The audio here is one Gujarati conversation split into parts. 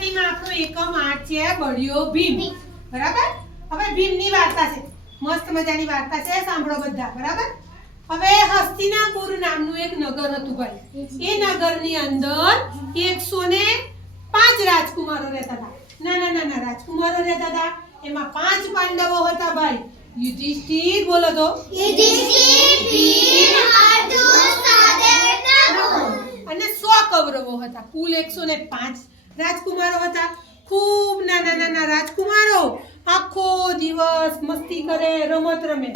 ગુજરાતીમાં આપણો એકમ 8 છે બળિયો ભીમ બરાબર। હવે ભીમની વાર્તા છે, મસ્ત મજાની વાર્તા છે, સાંભળો બધા બરાબર। હવે હસ્તિનાપુર નામનું એક નગર હતું ભાઈ। એ નગરની અંદર 105 રાજકુમારો રહેતા હતા। નાના નાના રાજકુમારો રહેતા હતા। એમાં 5 પાંડવો હતા ભાઈ। યુધિષ્ઠિર બોલો તો યુધિષ્ઠિર, ભીમ, અર્જુન, સહદેવ, નકુલ અને 100 કૌરવો હતા। કુલ 105 રાજકુમારો હતા। ખૂબ નાના નાના રાજકુમારો આખો દિવસ મસ્તી કરે, રમત રમે।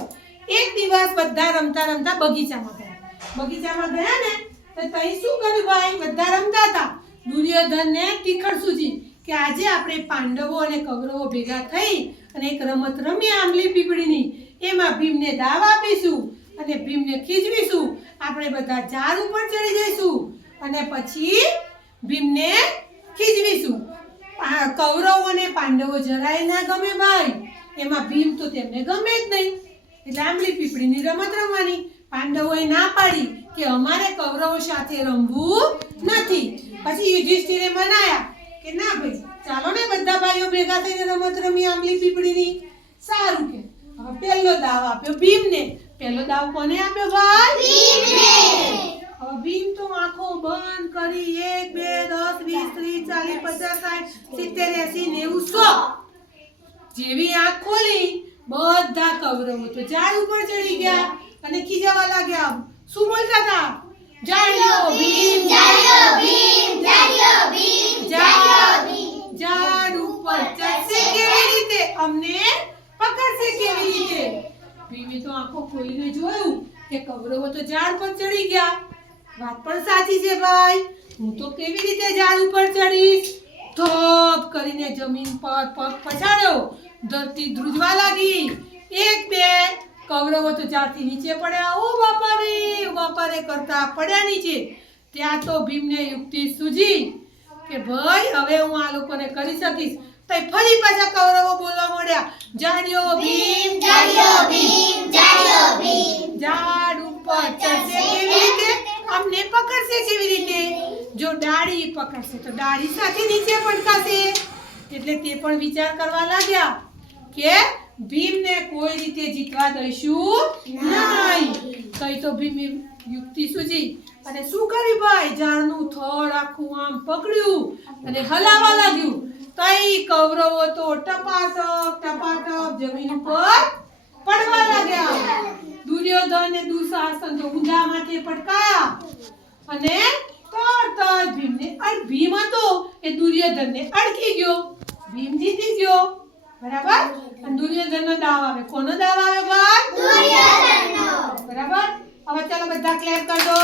એક દિવસ બધા રમતા રમતા બગીચામાં ગયા। બગીચામાં ગયા ને તો તઈ શું કર્યું ભાઈ? બધા રમતા હતા। દુર્યોધનને ટીખળ સૂજી કે આજે આપણે પાંડવો અને કૌરવો ભેગા થઈ અને એક રમત રમીએ આંબલી પીપળીની। એમાં ભીમને દાવ આપીશું અને ભીમને ખીજવીશું। આપણે બધા ઝાડ ઉપર ચડી જઈશું અને પછી ભીમને ખીજવીશું। કૌરવો અને પાંડવો જરાય ના ગમે ભાઈ। એમાં ભીમ તો તેમને ગમે જ નહીં, એટલે આંબલી પીપળીની રમત રમવાની। પાંડવોએ ના પાડી કે અમારે કૌરવો સાથે રમવું નથી। પછી યુધિષ્ઠિરે મનાયા કે ના ભાઈ ચાલો ને બધા ભાઈઓ ભેગા થઈને રમત રમી આંબલી પીપળીની। સારું કે હવે પહેલો દાવ આપ્યો ભીમને। પહેલો દાવ કોને આપ્યો ભાઈ? ભીમને। હવે ભીમ તો આંખો બંધ કરી 1 2 10 20 30 40 50 60 70 80 90 100 જેવી આંખ ખોલી બધા કૌરવો તો ઝાડ ઉપર ચડી ગયા અને ખીજાવા લાગ્યા। શું બોલતા હતા? જાડિયો ભીમ, જાડિયો ભીમ, જાડિયો ભીમ, જાડિયો ભીમ। ઝાડ ઉપર ચડશે કેવી રીતે? અમને પકડશે કેવી રીતે? ભીમે તો આંખો ખોલીને જોયું કે કૌરવો તો ઝાડ પર ચડી ગયા। વાત પણ સાચી છે ભાઈ, હું તો કેવી રીતે ઝાડ ઉપર ચડીશ? ધપ કરીને જમીન પર પગ પછાડ્યો, ધરતી ધ્રુજવા લાગી। 1 2 કૌરવો તો ઝાડથી નીચે પડ્યા। ઓ બાપા રે કરતા પડ્યા નીચે। ત્યાં તો ભીમને યુક્તિ સૂજી કે ભાઈ હવે હું આ લોકોને કરી શકીશ। તો ફરી પાછા કૌરવો બોલવા મળ્યા, જાડિયો ભીમ, જાડિયો ભીમ, જાડિયો ભીમ। ઝાડ ઉપર ચડશે કેવી રીતે? અમને પકડશે કેવી રીતે? જો ડાળી પકડશે તો ડાળી સાથે નીચે પટકાશે। એટલે તે પણ વિચાર કરવા લાગ્યા કે ભીમને કોઈ રીતે જીતવા દઈશું નહીં। કઈ તો ભીમે યુક્તિ સૂજી અને શું કર્યું ભાઈ? ઝાડનું થડ આખું આમ પકડ્યું અને હલાવવા લાગ્યું। તઈ કૌરવો તો ટપાટપ જમીન ઉપર પડવા લાગ્યા। દુર્યોધન અને દુશાસન તો ઊંધા માથે પટકાયા અને તરત જ ભીમને ભીમ હતો એ દુર્યોધનને અડકી ગયો। ભીમ જીતી ગયો બરાબર। અને દુર્યોધનનો દાવ આવે। કોનો દાવ આવે ભાઈ? દુર્યોધનનો। બરાબર। હવે ચાલો બધા ક્લેપ કરજો।